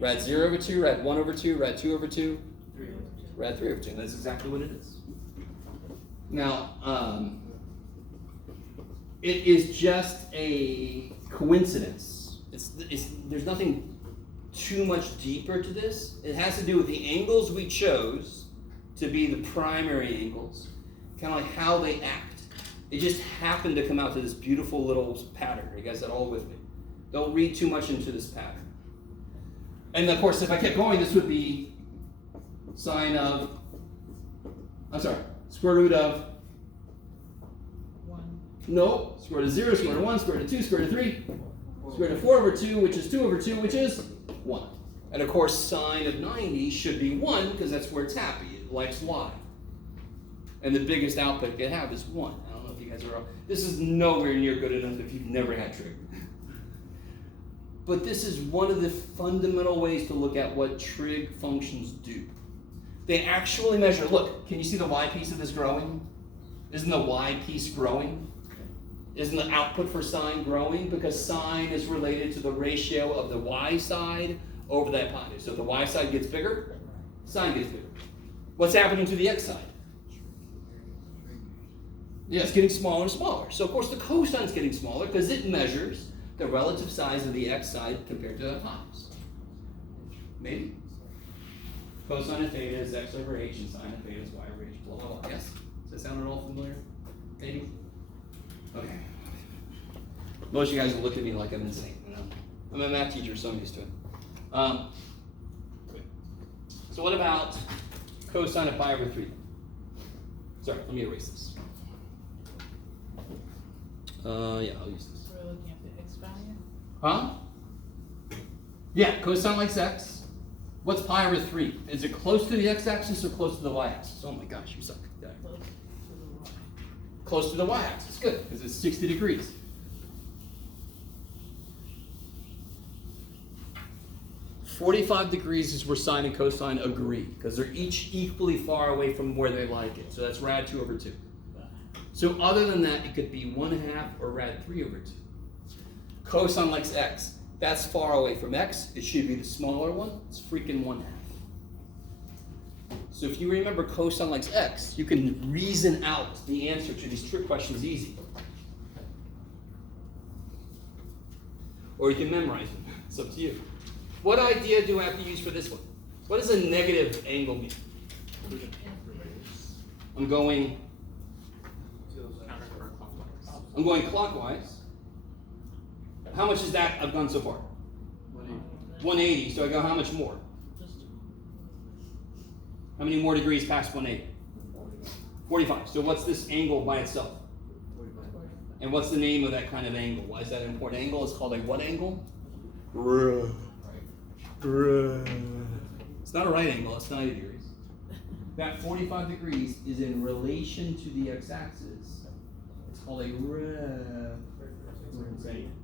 Rad 0 over 2, rad 1 over 2, rad 2 over 2, rad 3 over 2. That's exactly what it is. Now, it is just a coincidence. There's nothing too much deeper to this. It has to do with the angles we chose to be the primary angles, kind of like how they act. It just happened to come out to this beautiful little pattern. Are you guys at all with me? Don't read too much into this pattern. And of course, if I kept going, this would be sine of, square root of 1. no, square root of 0, square root of 1, square root of 2, square root of 3, square root of 4 over 2, which is 2 over 2, which is 1. And of course, sine of 90 should be 1, because that's where it's happy. It likes y. And the biggest output it can have is 1. I don't know if you guys are all, this is nowhere near good enough if you've never had trig. But this is one of the fundamental ways to look at what trig functions do. They actually measure, look, can you see the y piece of this growing? Isn't the y piece growing? Isn't the output for sine growing? Because sine is related to the ratio of the y side over the hypotenuse. So if the y side gets bigger, sine gets bigger. What's happening to the x side? Yeah, it's getting smaller and smaller. So of course the cosine is getting smaller because it measures the relative size of the x side compared to the hypotenuse. Maybe? Cosine of theta is x over h and sine of theta is y over h, blah, blah, blah. Yes? Does that sound at all familiar? Maybe? Okay. Most of you guys will look at me like I'm insane. You know? I'm a math teacher, so I'm used to it. So what about cosine of pi over 3? Sorry, let me erase this. Yeah, I'll use this. We're looking at the x value. Huh? Yeah, cosine likes x. What's pi over 3? Is it close to the x-axis or close to the y-axis? Oh my gosh, you suck. Yeah. Close to the y-axis, good, because it's 60 degrees. .45 degrees is where sine and cosine agree, because they're each equally far away from where they like it. So that's rad 2 over 2. So other than that, it could be 1/2 or rad 3 over 2. Cosine likes x. That's far away from x. It should be the smaller one. It's freaking 1/2. So if you remember cosine likes x, you can reason out the answer to these trick questions easy. Or you can memorize them. It's up to you. What idea do I have to use for this one? What does a negative angle mean? I'm going clockwise. How much is that I've gone so far? 180. So I go how much more? How many more degrees past 180? 45. So what's this angle by itself? And what's the name of that kind of angle? Why is that an important angle? It's called a what angle? It's not a right angle, it's 90 degrees. That 45 degrees is in relation to the x-axis. It's called a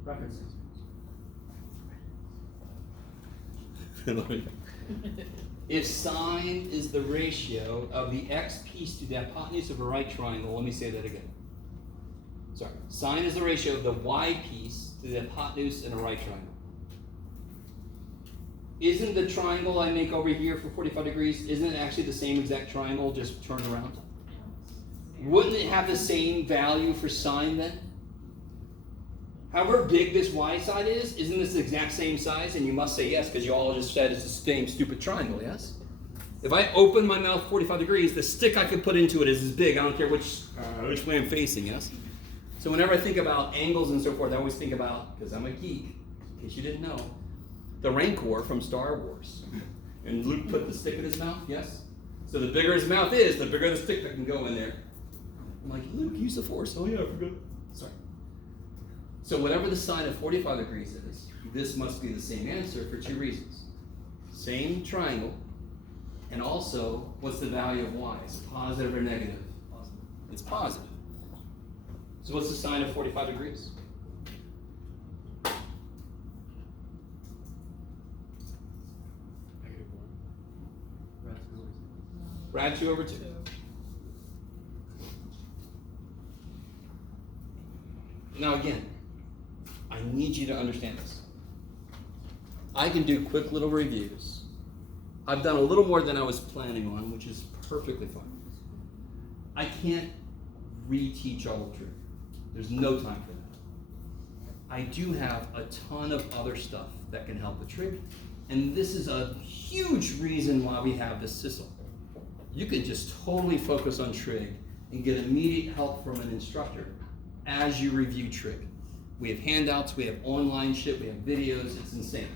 reference. If sine is the ratio of the x piece to the hypotenuse of a right triangle, let me say that again. Sorry, sine is the ratio of the y piece to the hypotenuse in a right triangle. Isn't the triangle I make over here for 45 degrees, isn't it actually the same exact triangle, just turned around? Wouldn't it have the same value for sine then? However big this y side is, isn't this the exact same size? And you must say yes, because you all just said it's the same stupid triangle, yes? If I open my mouth 45 degrees, the stick I could put into it is as big. I don't care which way I'm facing, yes? So whenever I think about angles and so forth, I always think about, because I'm a geek, in case you didn't know, the Rancor from Star Wars. And Luke put the stick in his mouth, yes? So the bigger his mouth is, the bigger the stick that can go in there. I'm like, Luke, use the force. Oh yeah, I forgot. Sorry. So whatever the sine of 45 degrees is, this must be the same answer for two reasons. Same triangle, and also, what's the value of y? Is it positive or negative? Positive. It's positive. So what's the sine of 45 degrees? Rad 2 over 2. Now again, I need you to understand this. I can do quick little reviews. I've done a little more than I was planning on, which is perfectly fine. I can't reteach all of trig. There's no time for that. I do have a ton of other stuff that can help with trig, and this is a huge reason why we have this SISL. You can just totally focus on trig and get immediate help from an instructor as you review trig. We have handouts, we have online shit, we have videos, it's insane.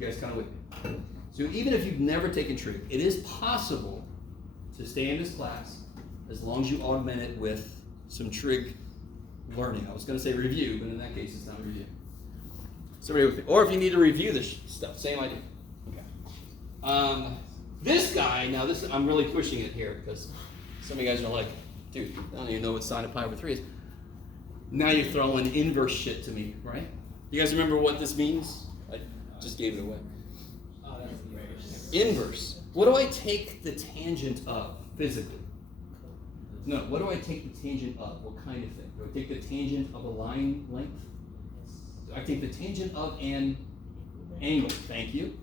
You guys kind of with me? So even if you've never taken trig, it is possible to stay in this class as long as you augment it with some trig learning. I was going to say review, but in that case it's not review. So with me. Or if you need to review this stuff, same idea. Okay. This guy, now this I'm really pushing it here because some of you guys are like, dude, I don't even know what sine of pi over 3 is. Now you're throwing inverse shit to me, right? You guys remember what this means? I just gave it away. Oh, that's inverse. Inverse. What do I take the tangent of physically? No, what do I take the tangent of? What kind of thing? Do I take the tangent of a line length? Do I take the tangent of an angle? Thank you.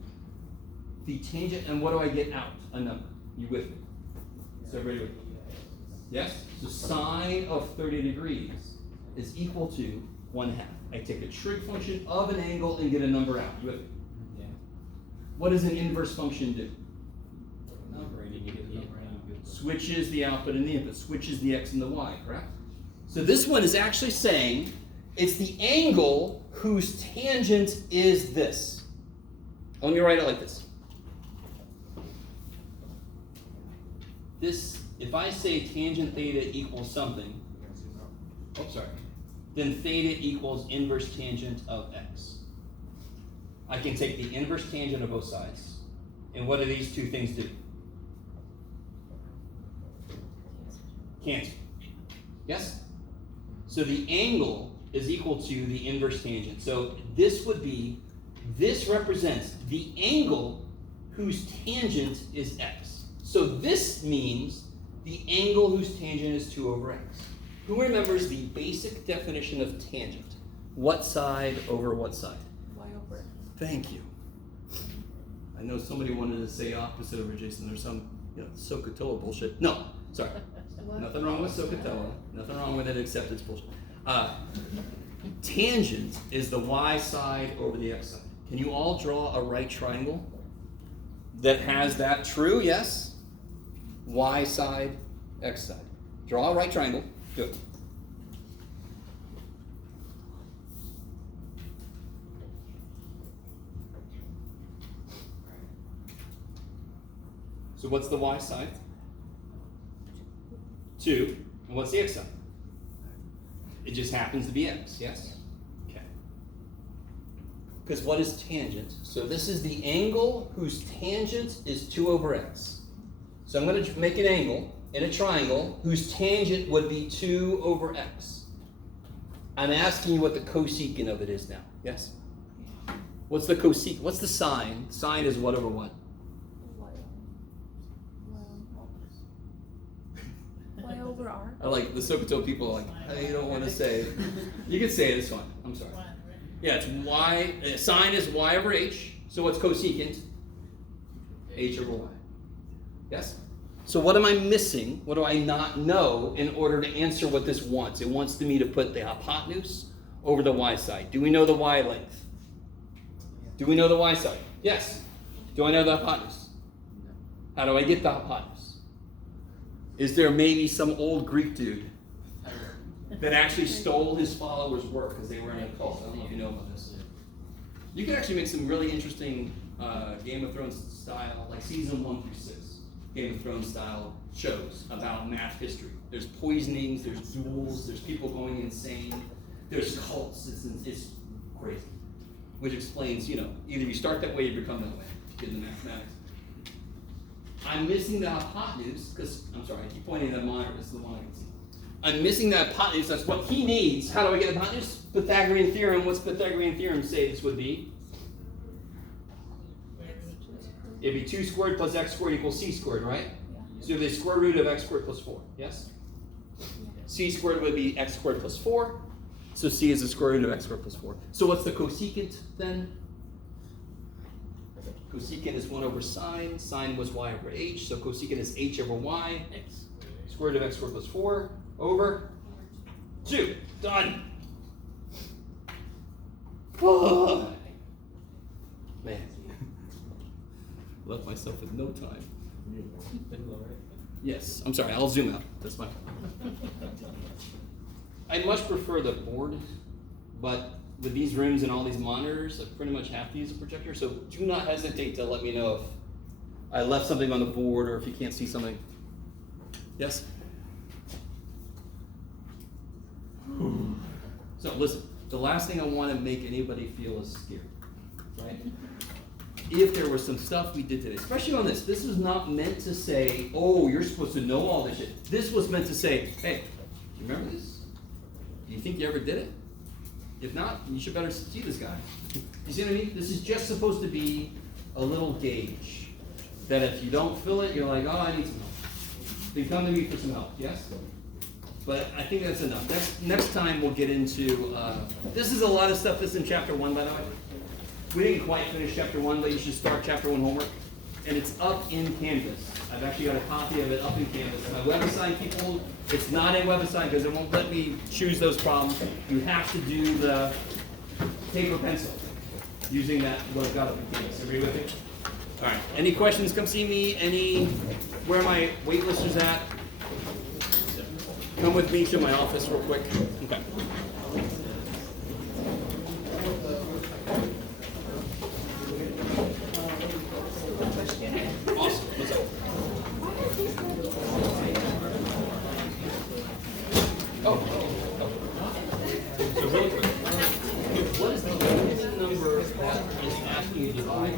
The tangent, and what do I get out? A number. You with me? Is everybody with me? Yes? So sine of 30 degrees is equal to 1/2. I take a trig function of an angle and get a number out. You with me? Yeah. What does an inverse function do? Numbering, you get the number out. Switches the output and the input, switches the x and the y, correct? So this one is actually saying it's the angle whose tangent is this. Let me write it like this. This, if I say tangent theta equals something, oh, sorry, then theta equals inverse tangent of x. I can take the inverse tangent of both sides, and what do these two things do? Cancel. Yes? So the angle is equal to the inverse tangent. So this would be, this represents the angle whose tangent is x. So this means the angle whose tangent is 2 over x. Who remembers the basic definition of tangent? What side over what side? Y over X. Thank you. I know somebody wanted to say opposite over Jason. There's some, SOHCAHTOA bullshit. No, sorry. Nothing wrong with SOHCAHTOA. Nothing wrong with it except it's bullshit. Tangent is the y side over the x side. Can you all draw a right triangle that has that true? Yes? Y side, x side. Draw a right triangle. Good. So what's the y side? 2, and what's the x side? It just happens to be x, yes? Okay. Because what is tangent? So this is the angle whose tangent is 2 over x. So I'm going to make an angle in a triangle whose tangent would be 2 over x. I'm asking you what the cosecant of it is now, yes? What's the cosecant? What's the sine? Sine is what over what? Y over R. I like the Sokoto people are like, I don't want to say it. You can say it, it's fine. I'm sorry. Yeah, it's y, sine is y over h. So what's cosecant? H over y. Yes? So what am I missing? What do I not know in order to answer what this wants? It wants me to put the hypotenuse over the y side. Do we know the y length? Do we know the y side? Yes. Do I know the hypotenuse? How do I get the hypotenuse? Is there maybe some old Greek dude that actually stole his followers' work because they were in a cult? I don't know if you know about this. You can actually make some really interesting Game of Thrones style, like season 1 through 6, Game of Thrones style shows about math history. There's poisonings, there's duels, there's people going insane, there's cults. It's crazy. Which explains, either you start that way or you become that way in the mathematics. I'm missing the hypotenuse, because, I'm sorry, I keep pointing at the monitor, this is the one I can see. I'm missing the hypotenuse, that's what he needs. How do I get the hypotenuse? Pythagorean theorem. What's Pythagorean theorem say this would be? It'd be 2 squared plus x squared equals c squared, right? So the square root of x squared plus 4, yes? C squared would be x squared plus 4. So c is the square root of x squared plus 4. So what's the cosecant then? Cosecant is 1 over sine. Sine was y over h. So cosecant is h over y. Square root of x squared plus 4 over 2. Done. Oh, man. Left myself with no time. Yes, I'm sorry, I'll zoom out. That's fine. I'd much prefer the board, but with these rooms and all these monitors, I pretty much have to use a projector, so do not hesitate to let me know if I left something on the board or if you can't see something. Yes? So listen, the last thing I want to make anybody feel is scared, right? If there was some stuff we did today, especially on this is not meant to say, oh, you're supposed to know all this shit. This was meant to say, hey, do you remember this? Do you think you ever did it? If not, you should better see this guy. You see what I mean? This is just supposed to be a little gauge. That if you don't fill it, you're like, oh, I need some help. Then come to me for some help, yes? But I think that's enough. Next time we'll get into, this is a lot of stuff that's in chapter 1, by the way. We didn't quite finish chapter 1, but you should start chapter 1 homework. And it's up in Canvas. I've actually got a copy of it up in Canvas. My website, people, it's not a website because it won't let me choose those problems. You have to do the paper pencil using that, what I've got up in Canvas. Agree with me? All right. Any questions? Come see me. Where are my wait listers at? Come with me to my office real quick. Okay. Awesome. What's up? So real quick, what is the unit number that is asking you to divide?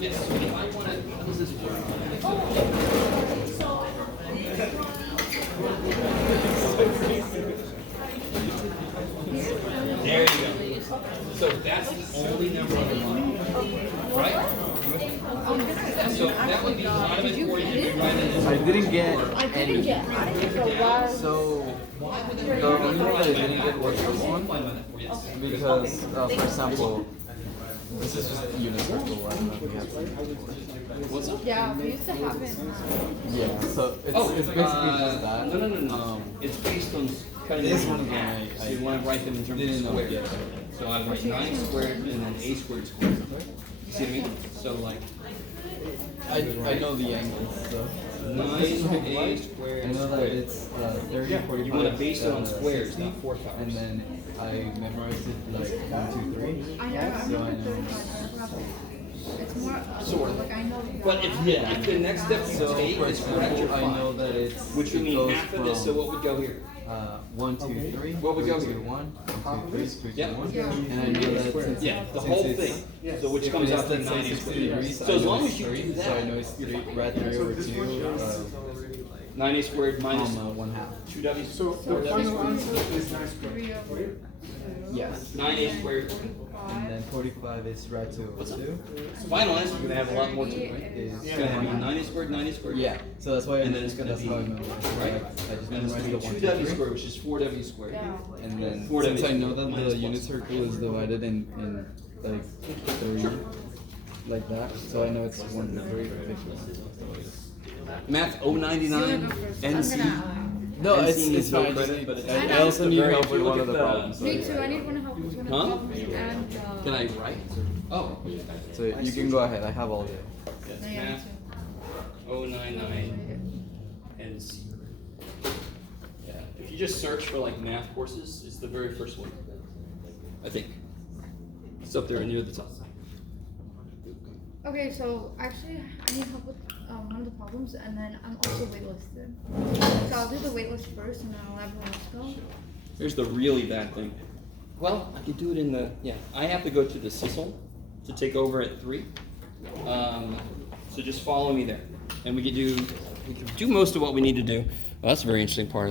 Yes, so if I want to, how does this work? There you go. So that's the only number on the line, right? So that would be out of it for you if you write it as I didn't get I didn't any. get. I think the last. So why would the that only one that I didn't get was this one because, for example, this is just unit circle. I don't know if we have What's up? Yeah, we used to have it. Yeah, so it's basically just that. No. It's based on cutting This it one in again, half. So you want to write them in terms of didn't know squares. yet. So I write 9 squared and then a squared squared. You see what I mean? So like I know the angles, so 9a squared I know that squared. it's 30, 45. You want to base it on squares, 60, not 4 powers. and then I memorized it like 1, 2, 3. I know. I So I remember know. 35. It's more Sort of. like I know. But if the next step you So take for is correct your example, I know that it's which would it mean goes half of this, so from, what would go here? 1, 2, 3. What would 3, go 2, here? 1, 1, 2, 3, 3, 2, Yeah. 1. Yeah. And I know that since Yeah, the since whole it's- thing. So which if comes it is, out to let's say 90 60 squared. degrees, So I as know long it's as you 3, do so I that, know it's 3, rad 3 over 2, 90 squared minus 1/2. 2w. So four the w final squared. answer is 9 squared. 3 over 2. Yes. 9a squared. And then 45 is rad 2 over What's up? 2. Final answer is gonna have a lot more to it, right? Is It's gonna have 90 squared, 90 squared. Yeah, so that's why And then it's gonna that's be- how I remember. right? I just And it's memorized gonna the be 1, 2, 2w 3. squared, which is 4w squared. And then 4 since I W know that minus the unit plus. circle is divided in like 3 like that, so I know it's 1 to 3 or 51. Math 099 NC. No, NC it's needs no fine. credit, but it's- I also need Very- help if with you one look of the at problems. Me too. I need one help with one of the Huh? problems and. Can I write? Oh. So you can go ahead. I have all the. Yes, No, yeah, me math too. 099 NC. Yeah, if you just search for like math courses, it's the very first one. I think. It's up there near the top. Okay, so actually, I need help with one of the problems, and then I'm also waitlisted. So I'll do the waitlist first, and then I'll have everyone else go. Here's the really bad thing. Well, I could do it in the, yeah, I have to go to the CISL to take over at 3. So just follow me there. And we can do most of what we need to do. Well, that's a very interesting part of